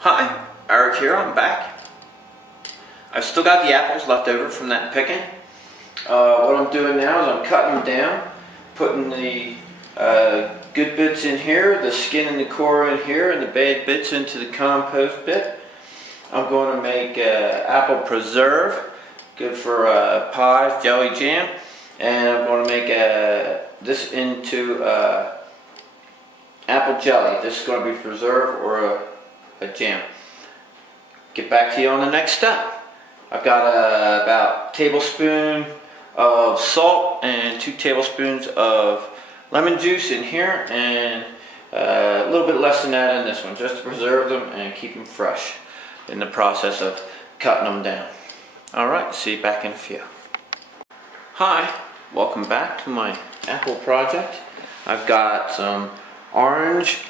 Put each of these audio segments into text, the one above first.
Hi, Erik here, I'm back. I've still got the apples left over from that picking. What I'm doing now is I'm cutting them down, putting the good bits in here, the skin and the core in here, and the bad bits into the compost bit. I'm going to make apple preserve, good for pies, jelly, jam, and I'm going to make this into apple jelly. This is going to be preserve or a jam. Get back to you on the next step. I've got about a tablespoon of salt and 2 tablespoons of lemon juice in here, and a little bit less than that in this one, just to preserve them and keep them fresh in the process of cutting them down. Alright, see you back in a few. Hi, welcome back to my apple project. I've got some orange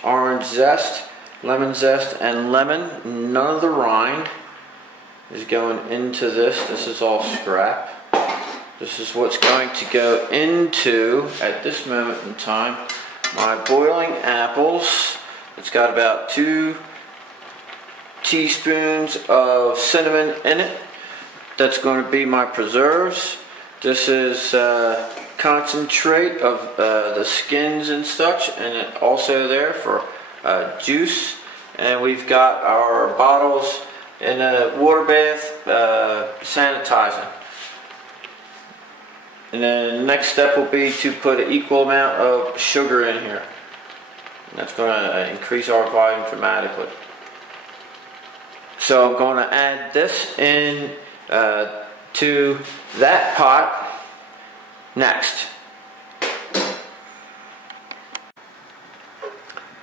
zest, lemon zest, and lemon. None of the rind is going into this. This is all scrap. This is what's going to go into, at this moment in time, my boiling apples. It's got about 2 teaspoons of cinnamon in it. That's going to be my preserves. This is concentrate of the skins and such, and it also there for juice. And we've got our bottles in a water bath sanitizing. And then the next step will be to put an equal amount of sugar in here. And that's going to increase our volume dramatically. So I'm going to add this in to that pot next.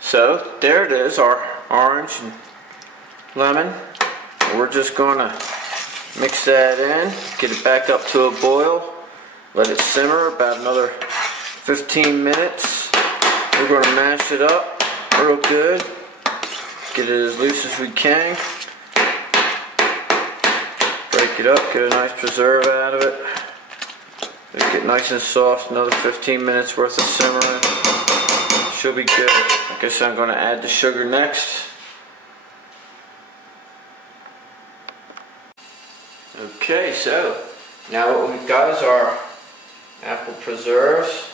So there it is, our orange and lemon. We're just going to mix that in, get it back up to a boil, let it simmer about another 15 minutes. We're going to mash it up real good, get it as loose as we can, break it up, get a nice preserve out of it, make it nice and soft. Another 15 minutes worth of simmering should be good. I guess I'm going to add the sugar next. Okay, so now what we've got is our apple preserves,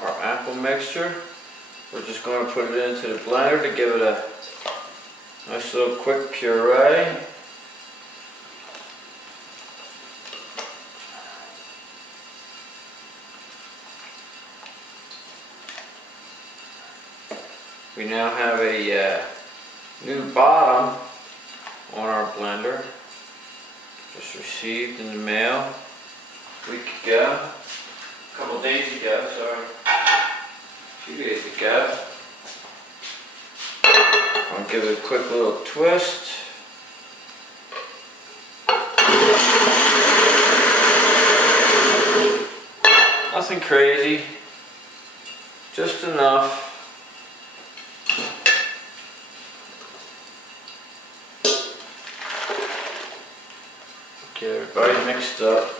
our apple mixture. We're just going to put it into the blender to give it a nice little quick puree. We now have a new bottom on our blender. Just received in the mail a week ago, a couple days ago, sorry, a few days ago. I'll give it a quick little twist. Nothing crazy, just enough. Get everybody mixed up.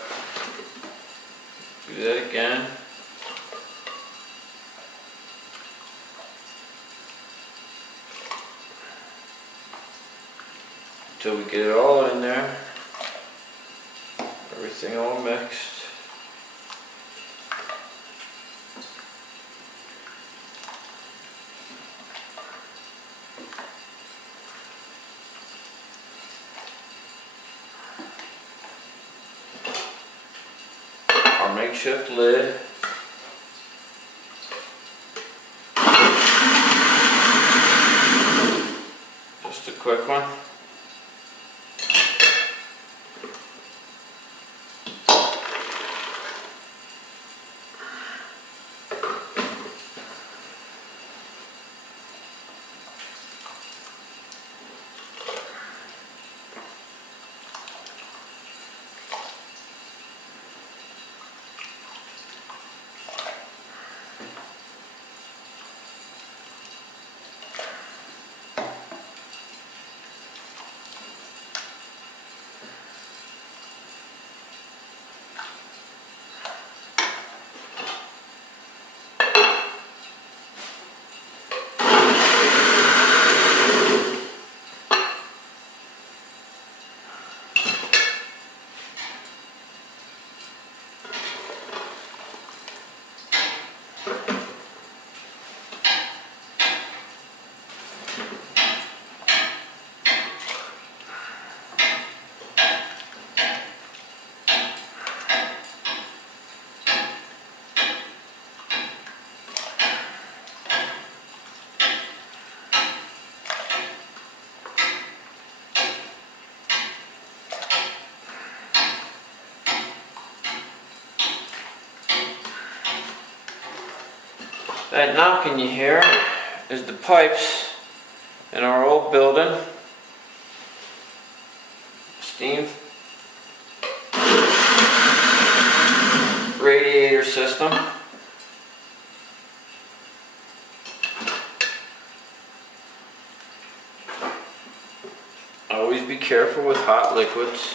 Do that again. Until we get it all in there. Everything all mixed. Makeshift lid. Just a quick one. That knocking you hear is the pipes in our old building. Steam radiator system. Always be careful with hot liquids.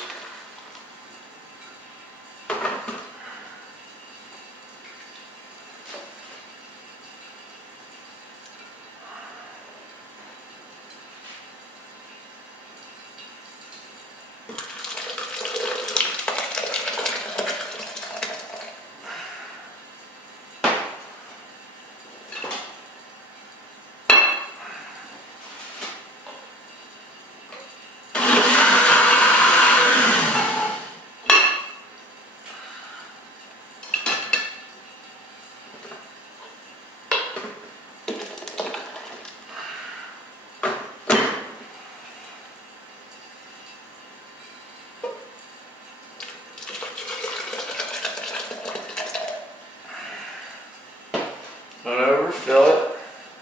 Don't overfill it.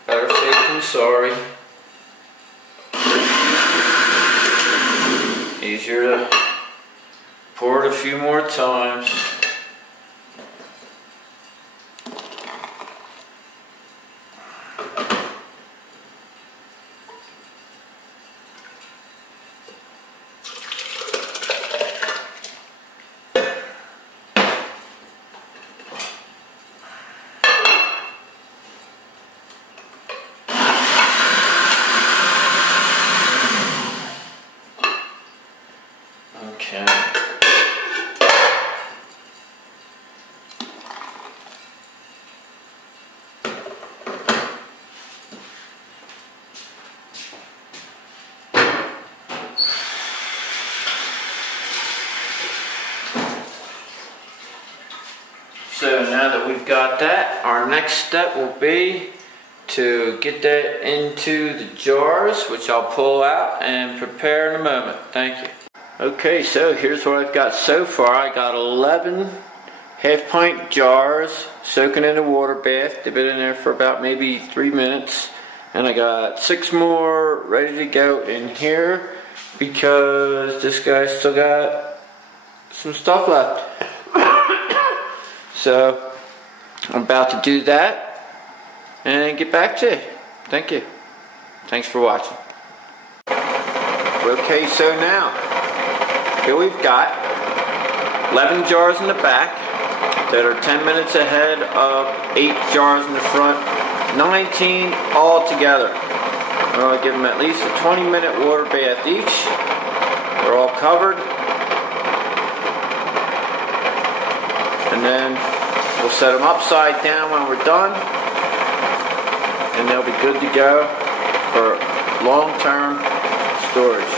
Better safe than sorry. Easier to pour it a few more times. Okay. So now that we've got that, our next step will be to get that into the jars, which I'll pull out and prepare in a moment. Thank you. Okay, so here's what I've got so far. I got 11 half-pint jars soaking in a water bath. They've been in there for about maybe 3 minutes. And I got 6 more ready to go in here because this guy's still got some stuff left. So I'm about to do that and get back to you. Thank you. Thanks for watching. Okay, so now here we've got 11 jars in the back that are 10 minutes ahead of 8 jars in the front, 19 all together. I'll give them at least a 20-minute water bath each. They're all covered. And then we'll set them upside down when we're done. And they'll be good to go for long-term storage.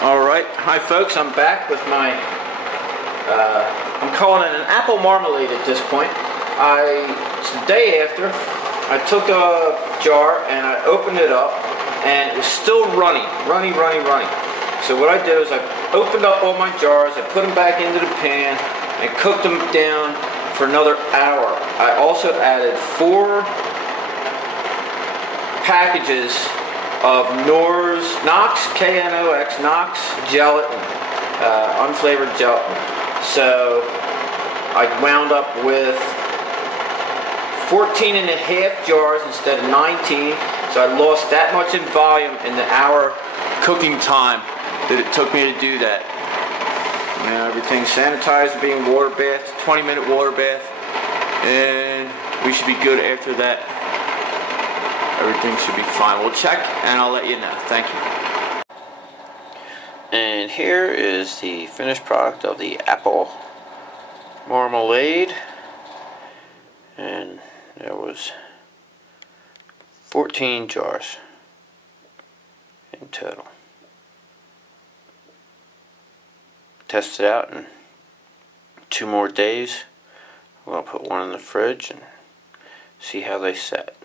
Alright, hi folks, I'm back with my, I'm calling it an apple marmalade at this point. It's the day after, I took a jar and I opened it up and it was still running. So what I did is I opened up all my jars, I put them back into the pan and cooked them down for another hour. I also added 4 packages of Knox, K-N-O-X, Knox gelatin, unflavored gelatin. So I wound up with 14 and a half jars instead of 19. So I lost that much in volume in the hour cooking time that it took me to do that. Now everything's sanitized, being water bath, 20-minute water bath, and we should be good after that. Everything should be fine. We'll check and I'll let you know. Thank you. And here is the finished product of the apple marmalade. And there was 14 jars in total. Test it out in 2 more days. I'm going to put one in the fridge and see how they set.